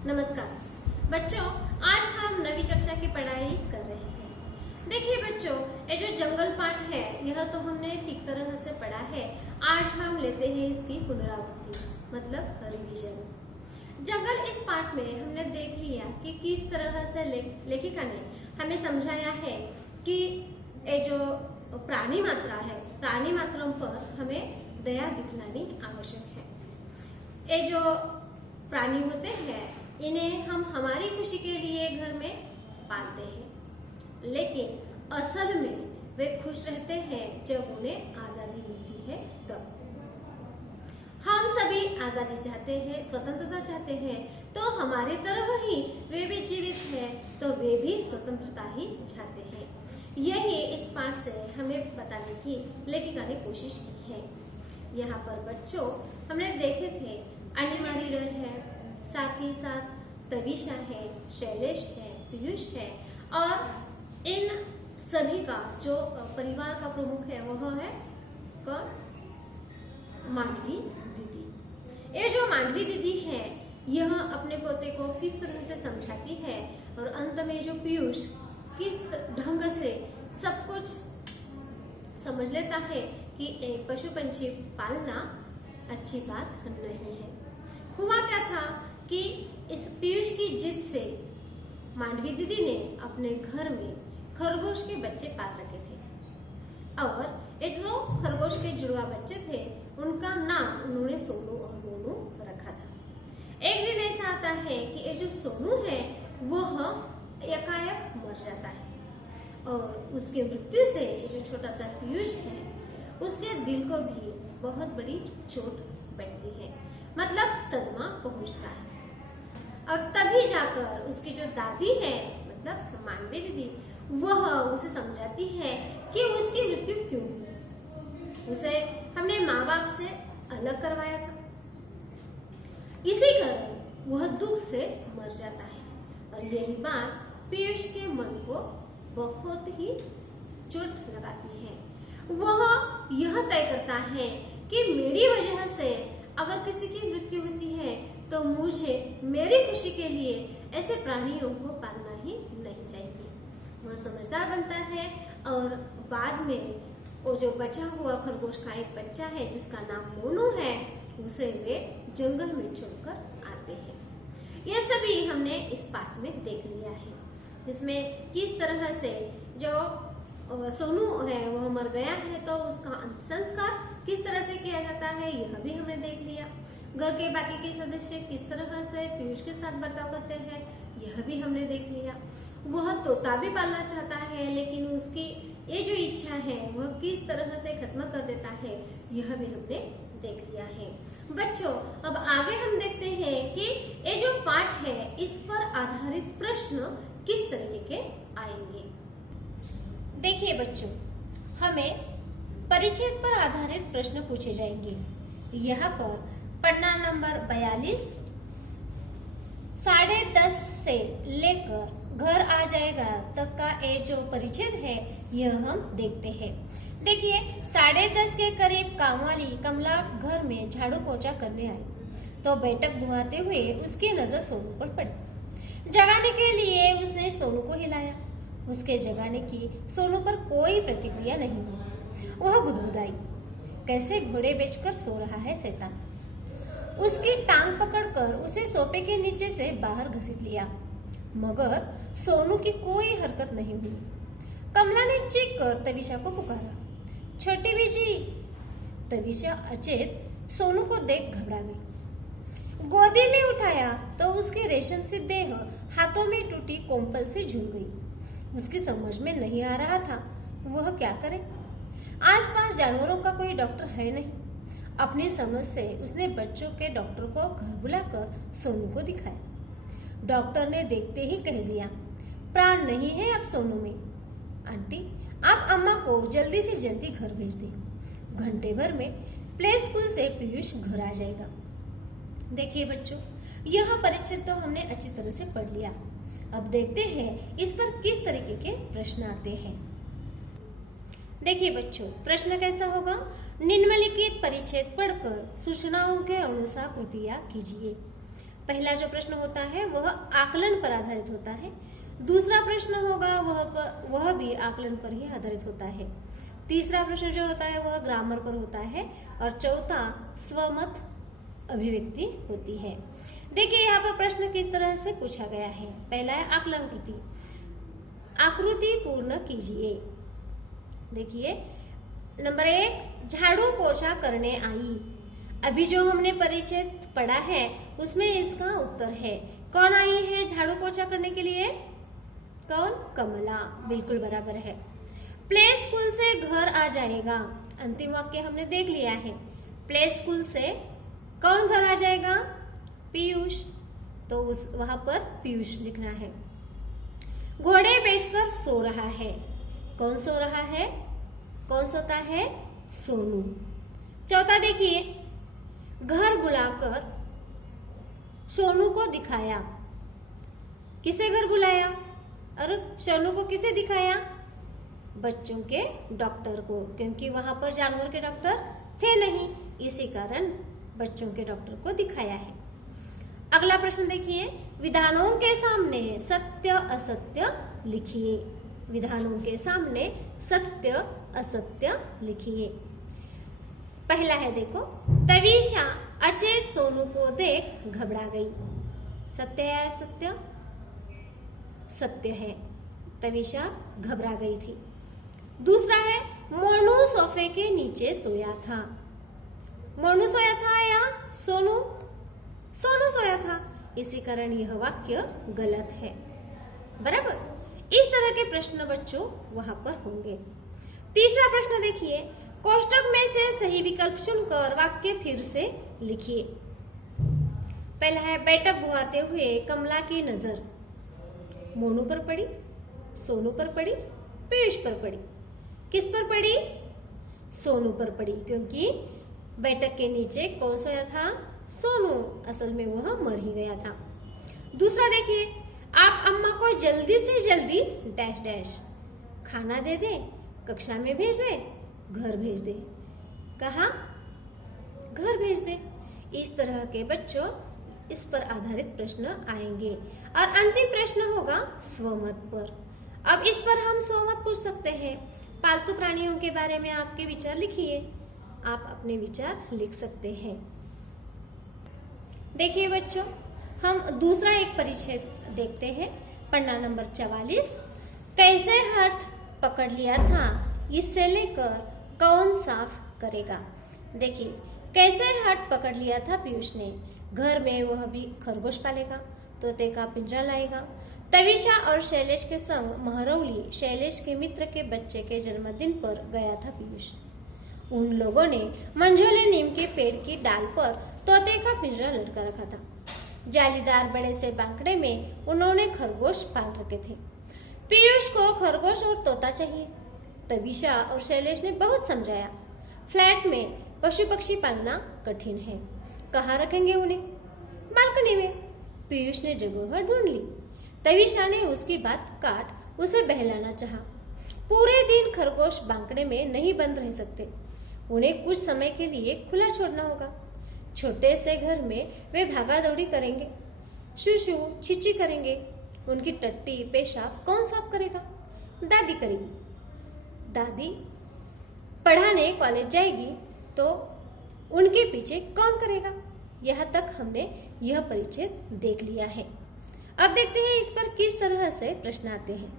नमस्कार बच्चों, आज हम नवी कक्षा की पढ़ाई कर रहे हैं। देखिए बच्चों, ये जो जंगल पाठ है यह तो हमने ठीक तरह से पढ़ा है। आज हम लेते हैं इसकी पुनरावृत्ति, मतलब रिवीजन। जंगल इस पाठ में हमने देख लिया कि किस तरह से लेखिका ने हमें समझाया है कि ये जो प्राणी मात्रा है, प्राणी मात्राओं पर हमें दया दिखलानी आवश्यक है। ये जो प्राणी होते हैं इन्हें हम हमारी खुशी के लिए घर में पालते हैं, लेकिन असल में वे खुश रहते हैं जब उन्हें आजादी मिलती है तब। हम सभी आजादी चाहते हैं, स्वतंत्रता चाहते हैं, तो हमारी तरह ही वे भी जीवित हैं, तो वे भी स्वतंत्रता ही चाहते हैं। यही इस पाठ से हमें बताने की लेखिका ने कोशिश की है। यहाँ पर बच्चों हमने देखे थे अनिमा रीडर है, साथ ही साथ तविशा है, शैलेश है, पीयूष है, और इन सभी का जो परिवार का प्रमुख है वह है कौन? मांडवी दीदी। ये जो मांडवी दीदी है यह अपने पोते को किस तरह से समझाती है, और अंत में जो पीयूष किस ढंग से सब कुछ समझ लेता है कि एक पशु पंछी पालना अच्छी बात नहीं है। हुआ क्या था कि इस पीयूष की जिद से मांडवी दीदी ने अपने घर में खरगोश के बच्चे पाल रखे थे, और एक दो खरगोश के जुड़वा बच्चे थे, उनका नाम उन्होंने सोनू और मोनू रखा था। एक दिन ऐसा आता है कि ये जो सोनू है वह एकाएक मर जाता है, और उसके मृत्यु से ये जो छोटा सा पीयूष है उसके दिल को भी बहुत बड़ी चोट पड़ती है, मतलब सदमा पहुंचता है। और तभी जाकर उसकी जो दादी है, मतलब मांडवी दीदी, वह उसे समझाती है कि उसकी मृत्यु क्यों हुई। उसे हमने माँ बाप से अलग करवाया था, इसी कारण वह दुख से मर जाता है। और यही बात पीयूष के मन को बहुत ही चोट लगाती है। वह यह तय करता है कि मेरी वजह से अगर किसी की मृत्यु होती है तो मुझे मेरी खुशी के लिए ऐसे प्राणियों को पालना ही नहीं चाहिए। वह समझदार बनता है, और बाद में वो जो बचा हुआ खरगोश का एक बच्चा है जिसका नाम मोनू है, उसे वे जंगल में छोड़कर आते हैं। यह सभी हमने इस पाठ में देख लिया है। इसमें किस तरह से जो सोनू है वह मर गया है तो उसका अंत संस्कार किस तरह से किया जाता है यह भी हमने देख लिया। घर के बाकी के सदस्य किस तरह से पीयूष के साथ बर्ताव करते हैं यह भी हमने देख लिया। वह तोता भी पालना चाहता है, लेकिन उसकी ये जो इच्छा है वह किस तरह से खत्म कर देता है यह भी हमने देख लिया है। बच्चों अब आगे हम देखते हैं कि ये जो पाठ है इस पर आधारित प्रश्न किस तरीके के आएंगे। देखिए बच्चों, हमें परिच्छेद पर आधारित प्रश्न पूछे जाएंगे। यहाँ पर पन्ना नंबर 42 10:30 से लेकर घर आ जाएगा तक का ये जो परिच्छेद है यह हम देखते हैं। देखिए 10:30 के करीब कामवाली कमला घर में झाड़ू पोछा करने आई तो बैठक बुहाते हुए उसकी नजर सोनू पर पड़ी। जगाने के लिए उसने सोनू को हिलाया। उसके जगाने की सोनू पर कोई प्रतिक्रिया नहीं हुई। वह गुदगुदाई, कैसे घोड़े बेचकर सो रहा है शैतान। उसकी टांग पकड़कर उसे सोफे के नीचे से बाहर घसीट लिया, मगर सोनू की कोई हरकत नहीं हुई। कमला ने चीख कर तविशा को पुकारा, छोटी बीजी। तविशा अचेत सोनू को देख घबरा गई। गोदी में उठाया तो उसकी रेशम सी देह हाथों में टूटी कोम्पल से झूल गई। उसकी समझ में नहीं आ रहा था वह क्या करे। आसपास जानवरों का कोई डॉक्टर है नहीं। अपनी समझ से उसने बच्चों के डॉक्टर को घर बुलाकर सोनू को दिखाया। डॉक्टर ने देखते ही कह दिया, प्राण नहीं है अब सोनू में। आंटी, आप अम्मा को जल्दी से जल्दी घर भेज दें। घंटे भर में प्ले स्कूल से पीयूष घर आ जाएगा। देखिए बच्चों, यह परिच्छेद तो हमने अच्छी तरह से पढ़ लिया। अब देखते हैं इस पर किस तरीके के प्रश्न आते हैं। देखिए बच्चों, प्रश्न कैसा होगा? निम्नलिखित परिच्छेद पढ़कर सूचनाओं के अनुसार कृतियां कीजिए। पहला जो प्रश्न होता है वह आकलन पर आधारित होता है, दूसरा प्रश्न होगा वह भी आकलन पर ही आधारित होता है, तीसरा प्रश्न जो होता है वह ग्रामर पर होता है और चौथा स्वमत अभिव्यक्ति होती है। देखिए यहाँ पर प्रश्न किस तरह से पूछा गया है। पहला है आकलन कृति, आकृति पूर्ण कीजिए। देखिए नंबर 1, झाड़ू पोछा करने आई। अभी जो हमने परिचय पढ़ा है उसमें इसका उत्तर है। कौन आई है झाड़ू पोछा करने के लिए? कौन? कमला, बिल्कुल बराबर है। प्ले स्कूल से घर आ जाएगा। अंतिम वाक्य हमने देख लिया है। प्ले स्कूल से कौन घर आ जाएगा? पीयूष, तो वहां पर पीयूष लिखना है। घोड़े बेचकर सो रहा है। कौन सो रहा है? कौन सोता है? सोनू। चौथा देखिए, घर बुलाकर सोनू को दिखाया। किसे घर बुलाया और सोनू को किसे दिखाया? बच्चों के डॉक्टर को, क्योंकि वहां पर जानवर के डॉक्टर थे नहीं, इसी कारण बच्चों के डॉक्टर को दिखाया है। अगला प्रश्न देखिए, विधानों के सामने सत्य असत्य लिखिए। विधानों के सामने सत्य असत्य लिखिए। पहला है देखो, तविषा अचेत सोनू को देख घबरा गई। सत्य है असत्य? सत्य है, तविषा घबरा गई थी। दूसरा है, मोनू सोफे के नीचे सोया था। मोनू सोया था या सोनू? सोनू सोया था, इसी कारण यह वाक्य गलत है। बराबर, इस तरह के प्रश्न बच्चों वहां पर होंगे। तीसरा प्रश्न देखिए, कोष्टक में से सही विकल्प चुनकर वाक्य फिर से लिखिए। पहला है, बैठक गुहारते हुए कमला की नजर मोनू पर पड़ी, सोनू पर पड़ी, पीयूष पर पड़ी। किस पर पड़ी? सोनू पर पड़ी, क्योंकि बैठक के नीचे कौन सोया था? सोनू। असल में वह मर ही गया था। दूसरा देखिए, आप अम्मा को जल्दी से जल्दी डैश डैश खाना दे दे, कक्षा में भेज दे, घर भेज दे। कहा? घर भेज दे। इस तरह के बच्चों इस पर आधारित प्रश्न आएंगे। और अंतिम प्रश्न होगा स्वमत पर। अब इस पर हम स्वमत पूछ सकते हैं। पालतू प्राणियों के बारे में आपके विचार लिखिए। आप अपने विचार लिख सकते हैं। देखिए बच्चों, हम दूसरा एक परिच्छेद देखते हैं, पन्ना नंबर 44। कैसे हाथ पकड़ लिया था, इससे लेकर कौन साफ करेगा। देखिए, कैसे हाथ पकड़ लिया था पीयूष ने। घर में वह भी खरगोश पालेगा, तोते का पिंजरा लाएगा। तविषा और शैलेश के संग महरौली शैलेश के मित्र के बच्चे के जन्मदिन पर गया था पीयूष। उन लोगों ने मंझोले नीम के पेड़ की डाल पर तोते का पिंजरा लटका रखा था। जालीदार बड़े से बांकड़े में उन्होंने खरगोश पाल रखे थे। पीयूष को खरगोश और तोता चाहिए। तविषा और शैलेश ने बहुत समझाया। फ्लैट में पशु पक्षी पालना कठिन है, कहाँ रखेंगे उन्हें? बालकनी में। पीयूष ने जगह ढूंढ ली। तविषा ने उसकी बात काट उसे बहलाना चाहा। पूरे दिन खरगोश बांकड़े में नहीं बंद रह सकते, उन्हें कुछ समय के लिए खुला छोड़ना होगा। छोटे से घर में वे भागा दौड़ी करेंगे, शूशू छिची करेंगे। उनकी टट्टी पेशाब कौन साफ करेगा? दादी करेगी। दादी पढ़ाने कॉलेज जाएगी तो उनके पीछे कौन करेगा? यहाँ तक हमने यह परिच्छेद देख लिया है। अब देखते हैं इस पर किस तरह से प्रश्न आते हैं।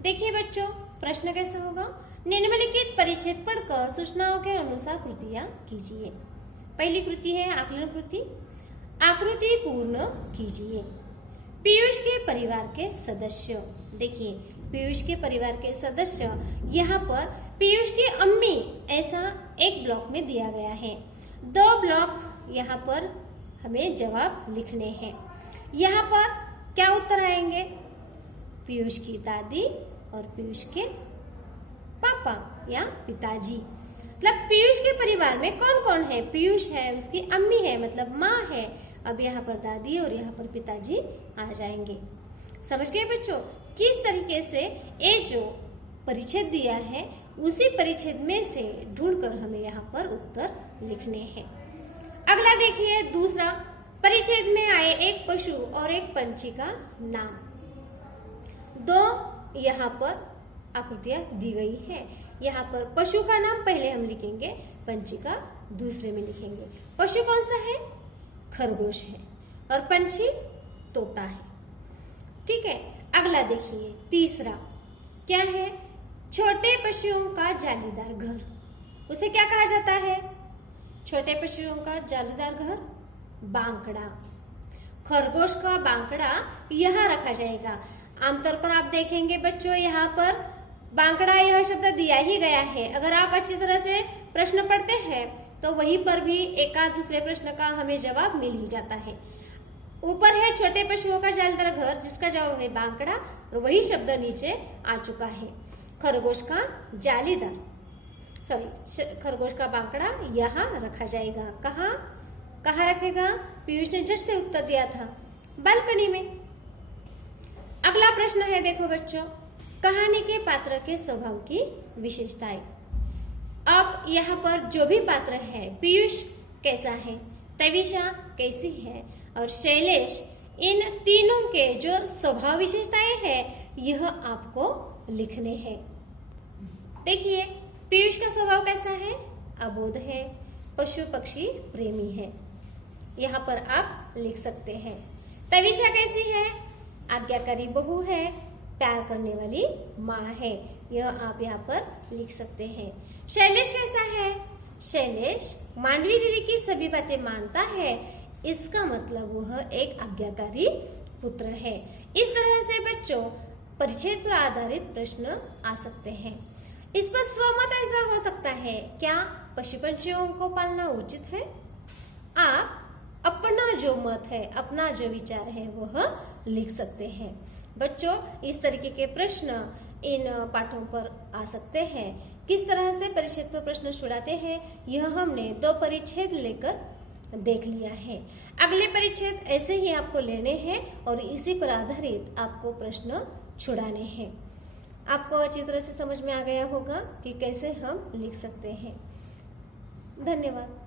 देखिए बच्चों, प्रश्न कैसा होगा? निम्नलिखित परिच्छेद पढ़कर सूचनाओं के अनुसार कृतियां कीजिए। पहली कृति है आकलन कृति। आकृति पूर्ण कीजिए। पीयूष के परिवार के सदस्य। देखिए, पीयूष के परिवार के सदस्य, यहाँ पर पीयूष की अम्मी ऐसा एक ब्लॉक में दिया गया है। 2 ब्लॉक यहाँ पर हमें जवाब लिखने हैं। यहाँ पर क्या उत्तर आएंगे? पीयूष की दादी और पीयूष के पापा या पिताजी। मतलब पीयूष के परिवार में कौन कौन है? पीयूष है, उसकी अम्मी है मतलब माँ है। अब यहाँ पर दादी और यहाँ पर पिताजी आ जाएंगे। समझ गए बच्चों? किस तरीके से ये जो परिच्छेद दिया है उसी परिच्छेद में से ढूंढकर हमें यहाँ पर उत्तर लिखने हैं। अगला देखिए दूसरा, परिच्छेद में आए एक पशु और एक पंछी का नाम। दो यहाँ पर आकृतियां दी गई है। यहाँ पर पशु का नाम पहले हम लिखेंगे, पंछी का दूसरे में लिखेंगे। पशु कौन सा है? खरगोश है, और पंछी तोता है। ठीक है, अगला देखिए, तीसरा क्या है? छोटे पशुओं का जालीदार घर। उसे क्या कहा जाता है? छोटे पशुओं का जालीदार घर, बांकड़ा। खरगोश का बांकड़ा यहाँ रखा जाएगा। आमतौर पर आप देखेंगे बच्चों, यहाँ पर बांकड़ा यह शब्द दिया ही गया है। अगर आप अच्छी तरह से प्रश्न पढ़ते हैं तो वहीं पर भी एक आध दूसरे प्रश्न का हमें जवाब मिल ही जाता है। ऊपर है छोटे पशुओं का जालीदार घर, जिसका जवाब है बांकड़ा, और वही शब्द नीचे आ चुका है। खरगोश का जालीदार, खरगोश का बांकड़ा यहाँ रखा जाएगा। कहाँ रखेगा? पीयूष ने झट से उत्तर दिया था, बालकनी में। अगला प्रश्न है, देखो बच्चों, कहानी के पात्र के स्वभाव की विशेषताएं। अब यहाँ पर जो भी पात्र है, पीयूष कैसा है, तविषा कैसी है और शैलेश, इन तीनों के जो स्वभाव विशेषताएं हैं यह आपको लिखने हैं। देखिए, पीयूष का स्वभाव कैसा है? अबोध है, पशु पक्षी प्रेमी है। यहाँ पर आप लिख सकते हैं। तविषा कैसी है? आज्ञाकारी बहू है, प्यार करने वाली माँ है। यह आप यहाँ पर लिख सकते हैं। शैलेश कैसा है? शैलेश मांडवी दीदी की सभी बातें मानता है, इसका मतलब वह एक आज्ञाकारी पुत्र है। इस तरह से बच्चों परिच्छेद पर आधारित प्रश्न आ सकते हैं। इस पर स्वमत ऐसा हो सकता है, क्या पशु पंछियों को पालना उचित है? आप अपना जो मत है, अपना जो विचार है वह लिख सकते हैं। बच्चों, इस तरीके के प्रश्न इन पाठों पर आ सकते हैं। किस तरह से परिच्छेद पर प्रश्न छुड़ाते हैं यह हमने 2 परिच्छेद लेकर देख लिया है। अगले परिच्छेद ऐसे ही आपको लेने हैं और इसी पर आधारित आपको प्रश्न छुड़ाने हैं। आपको अच्छी तरह से समझ में आ गया होगा कि कैसे हम लिख सकते हैं। धन्यवाद।